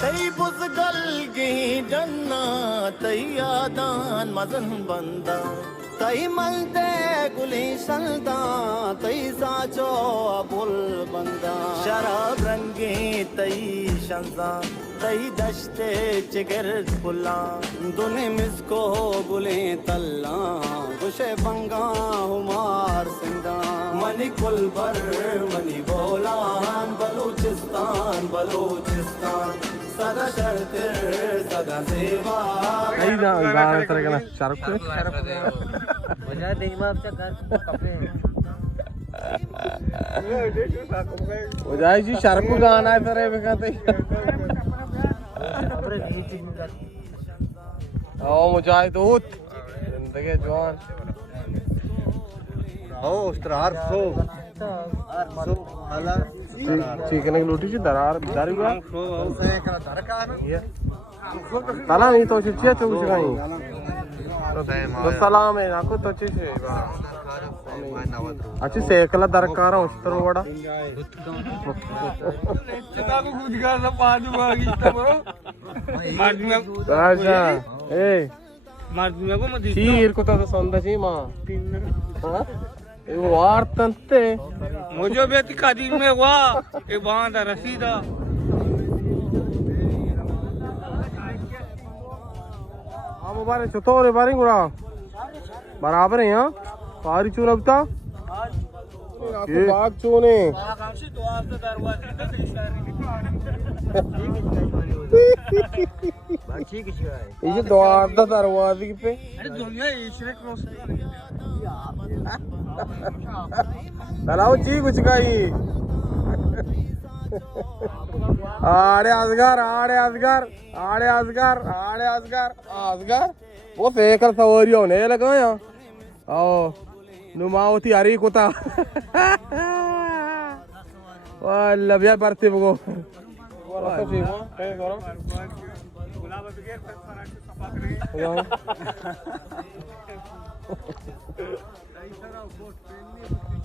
तई बुजगल गी जन्ना तई यादान मजन बंदा तई मलते गुली सलदा तई साचो अबुल बंदा शराब रंगी तई शंजा तई दश्ते चिगर फुला दुने मिसको गुले तल्ला गुशे बंगा हुमार सिंदा मनी कुलबर मनी बोलान बलूचिस्तान बलूचिस्तान सदा शर्तिर सदा सेवा नहीं ना गाना तरह का शाहरुख वजह देखना आपका घर कपड़े वजह जी शाहरुख को गाना है तरह में कहते कपड़े नहीं चिकन ओ मुजाहिदूत जिंदगी जवान ओ उस्तरार सो हाला चिकन की रोटी ची दरार दारी का तला नहीं तो चिया तो कुछ नहीं तो सलाम है ना को तो चीज़ अच्छी सेकला दरकार है उस तरह बड़ा चिता को खुद का सब पाँच बागी तब अच्छा ए मार्जिन को मत शीर को तो सौंदा ची माँ वो वार तंते मुझे भी कादी में हुआ एक बांधा रसीदा हम बारे चतोरे बारे गुड़ा बराबर है यहाँ पारी चून अब ता ये बाग चूने आकांक्षी तो आप तो दरवाजे पे ठीक है ये द्वार दा दरवाजे पे अरे दुनिया ईश्वर क्रॉस चलाओ जी कुछ गई आड़े असगर आड़े असगर आड़े असगर आड़े असगर असगर वो फेकर सवारी होने लगा यहाँ आओ नुमावती हरी कुता वाला बिया बरती बगो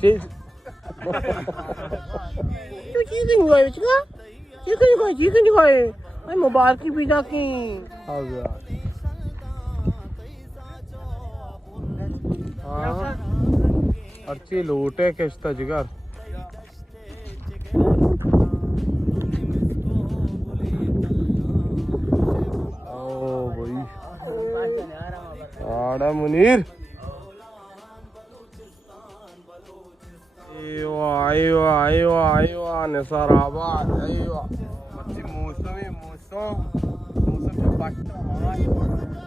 ठीक तू चीज़ नहीं खाए बच्चा चिकन नहीं खाए मैं मुबारक की पिज़्ज़ा की हाँ अच्छी लोटे किस्ता जिगर ओ भाई आड़ा मुनीर आयो आयो आयो निसाराबाद आयो अच्छी मौसम है मौसम से पट्टा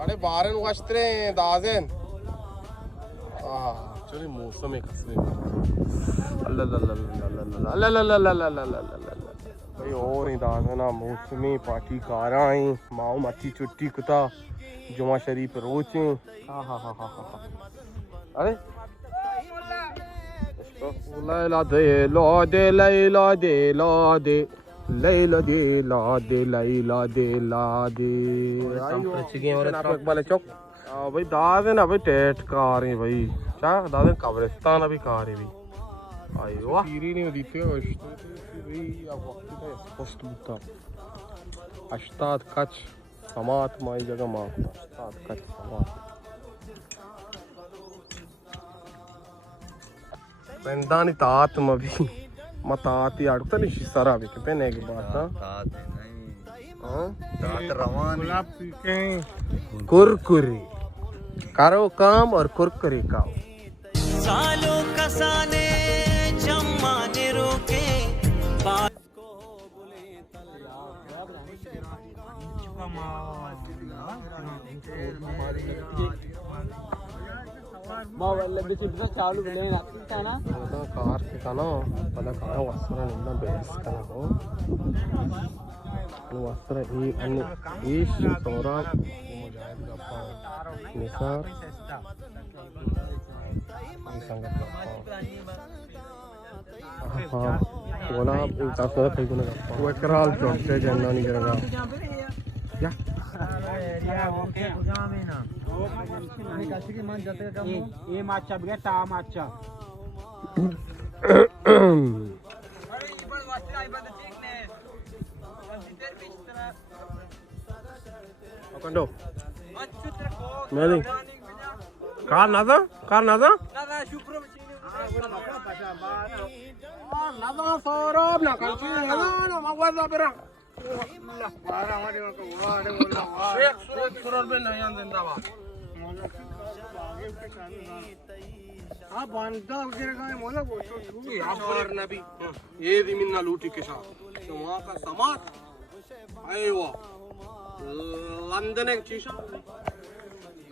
अरे बारन वस्त्रे दाजेन चलिए मौसम एक हंसने भाई और ही दाजना मौसमी पार्टी कारा ही माओ मच्छी चुट्टी कुता जुमा शरीफ रोचे अरे लैला दे ला दे लैला दे ला दे लैला दे ला दे लैला दे ला दे चौक भाई दादे ना भाई टेट कार है भाई क्या दादे कब्रिस्तान अभी कार है भाई आयो पीरी नहीं होती थी भाई अब वक्त का स्पष्ट मुद्दा अश्ताद कच समात माई जगह माँ अश्ताद कच समात पेंदानी तात मभी मताती आड़ता नहीं सारा भी के पहने की बात ना तात रवान कुरकुरी करो काम और कुरकुरी खाओ सालों कसाने जमाने रोके बात को बुले चालू लेना ना कार के का ना पता कहाँ वस्त्र निम्न बेस का ना हो वस्त्र ई अन्य ईश सौराब मुजाहिद गप्पा निसार संगत हाँ बोला तास ना कहीं को ना वेट करा हाल चौक से जानना नहीं करेगा क्या ये माचा बघा ता माचा कंडो मेली कार नाजा नाजा सौरभ ना कंची ना मगवाजा बेरा शेख सुरर में नहीं जिंदाबाद हाँ बांधा गिरेगा मोला बोल यहाँ पर नबी ये भी मिन्ना लूटी के साथ तो वहाँ का समाज आए वो लंदन एक चीज़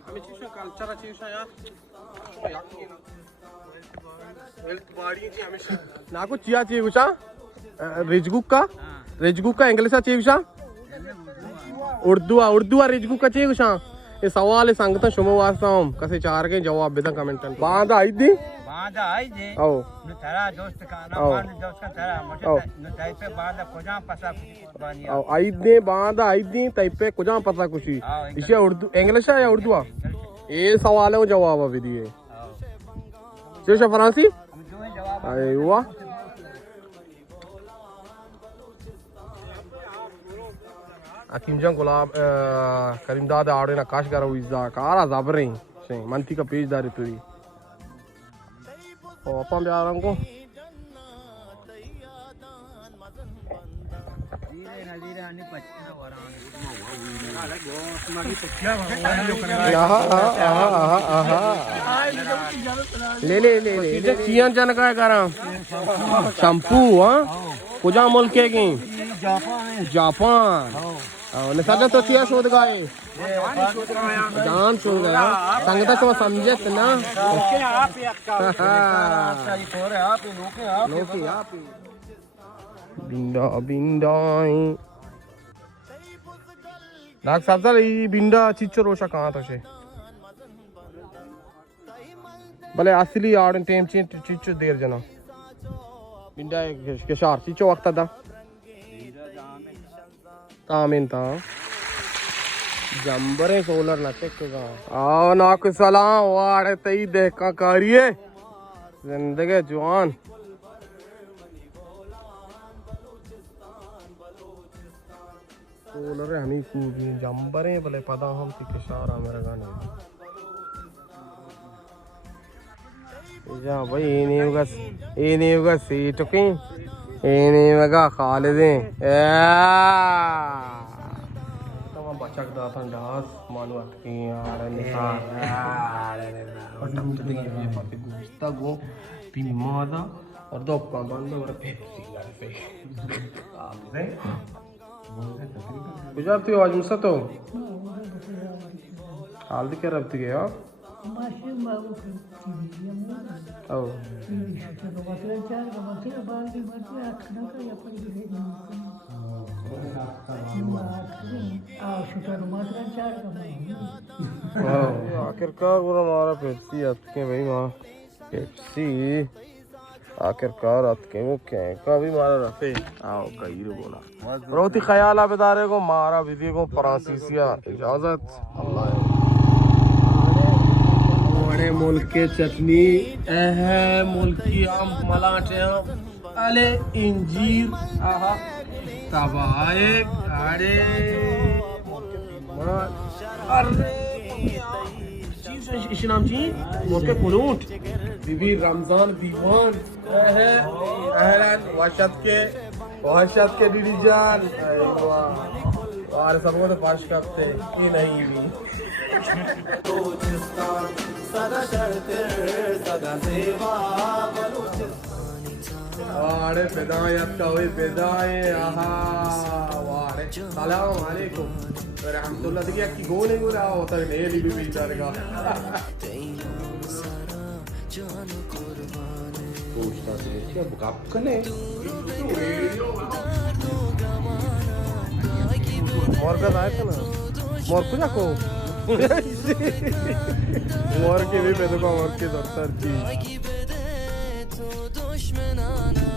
हमें चीज़ कल्चर चीज़ यार हेल्थ बॉडी जी हमेशा ना कुछ चिया चाहिए कुछ रेजगुक का इंग्लिश चाहिए कुछ उर्दू रेजगुक का चाहिए कुछ ये सवाल सांगता शुभ वास्तव कसे चार के जवाब बेदा कमेंट बांधा आई दी आओ तेरा दोस्त का नाम दोस्त का तेरा मुझे ताई पे बांधा कुछ पसा बानिया आओ आई दे बांधा आई दी ताई पे कुछ पता कुछ इसे उर्दू इंग्लिश है या उर्दू ये सवाल है वो जवाब अभी दिए शेष फरांसी अरे वाह Akimjan Gulab Karimdad Ade na Kashgar Uizda Kara Zabrin Sing Manti ka page dari turi Oh apa biaran ko ले चियन जन का करा शैम्पू हाँ कुजा मुल्क के जापान ने सजा तो चिया शोध गए जान शोध गया संगता तो समझत ना बिंदा बिंदाई नाक साबजा ये बिंदा चिच्चो रोशा कहाँ तो शे भले असली आड़न टेम चिच्चो देर जना बिंदा के शार चिच्चो वक्त था तामिन था जंबरे सोलर ना चेक का आओ ना कुछ सलाम वाड़े तई देख का करिए जिंदगी जवान सोलर हमी जंबरे भले पता हम की शारा मेरा गाने जा भाई ये नहीं होगा सीट की ये मगा खालिदे तमाम बचक दाता डास मानवत की यार निसार और तब तो ये पापी गुस्ता गो पिमादा और दो का बंद और पेप्सी लाइफ आपने गुजराती आज मुसा तो हाल दी क्या रब्ती गया Oh. आखिरकार पूरा हमारा पेप्सी आपके भाई माँ पेप्सी आखिरकार आपके वो क्या कभी मारा रखे आओ कहीं रो बोला बहुत ही ख्याल आप इदारे को मारा विधि को फ्रांसीसिया इजाजत अल्लाह मुल्क के चटनी मुल्क की आम मलाटे अले इंजीर आहा तबाए अरे अरे चीज नाम जी मुल्क कुनूट बीबी रमजान दीवान वहशत के डीडी जान और सबको तो पाश करते कि नहीं भी सदा शर्ते सदा सेवा वारे बिदायत का हुई बिदाए आहा वारे सलाम अलैकुम रहमतुल्लाह देखिए की गोले गोला होता है नेली भी बेचारे का पूछता है क्या बुकाप कने मोर का आया था ना मोर को जाको Morki bir bedo ka morki doktor ki. Takip ede tu düşmanana